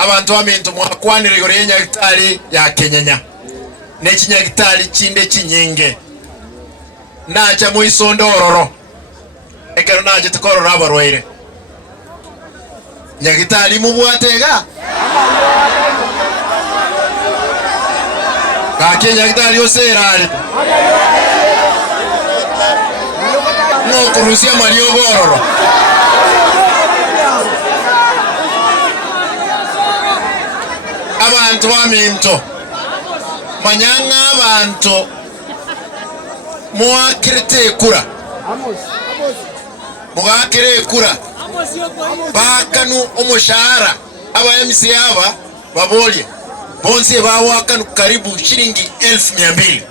abantu amintu mwakwanire gore nyagitari ya Kenyanya nekinyagitari kinde kinyinge nacha mu isondo ororo ekero naje tukorora abarwaire nyagitari mu bwatega ka kenyagitari oserali no kurusia Mario Gororo abantu baminto manyanga abantu muakirete kura mugakire kura bakanu umushahara aba MC aba babolye bonse bawakanu karibu shilingi 1200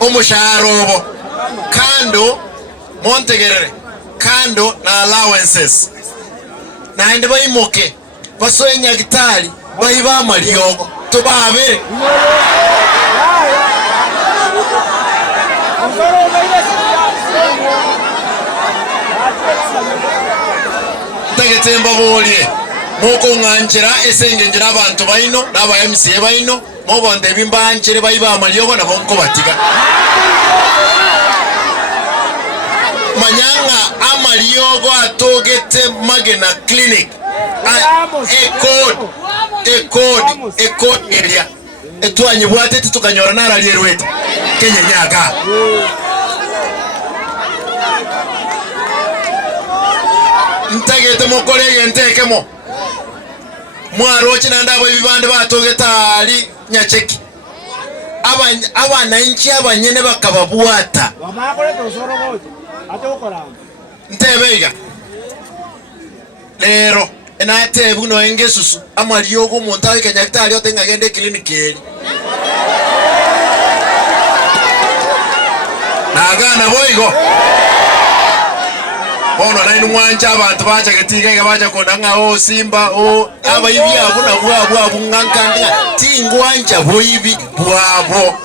umushahara obo kando montegerere kando na allowances na ende bayimoke basoye nyagitari bayiba Mariogo tubabe tagetemba bolye moko nganjira esenge ngira abantu bayino naba MC bayino mobonde bimbanjire bayiba Mariogo nabo nko batiga manyanga Mariogo atogete Magena Clinic a code area etwanyi bwate tukanyora nara lierwete Kenyanya ntagete mokole yentekemo mwarochi nandabo ibibande batogeta ali nyacheki abana inchi abanyene bakababwata ntebeiga lero enate buno engesusu Mariogo montawe kenyagitari otenga gende clinic nagana boigo bono nainu mwanja abantu bacha getiga bacha kodanga o Simba o abayibi abuna bwabo ngankanga tingwanja boyibi bwabo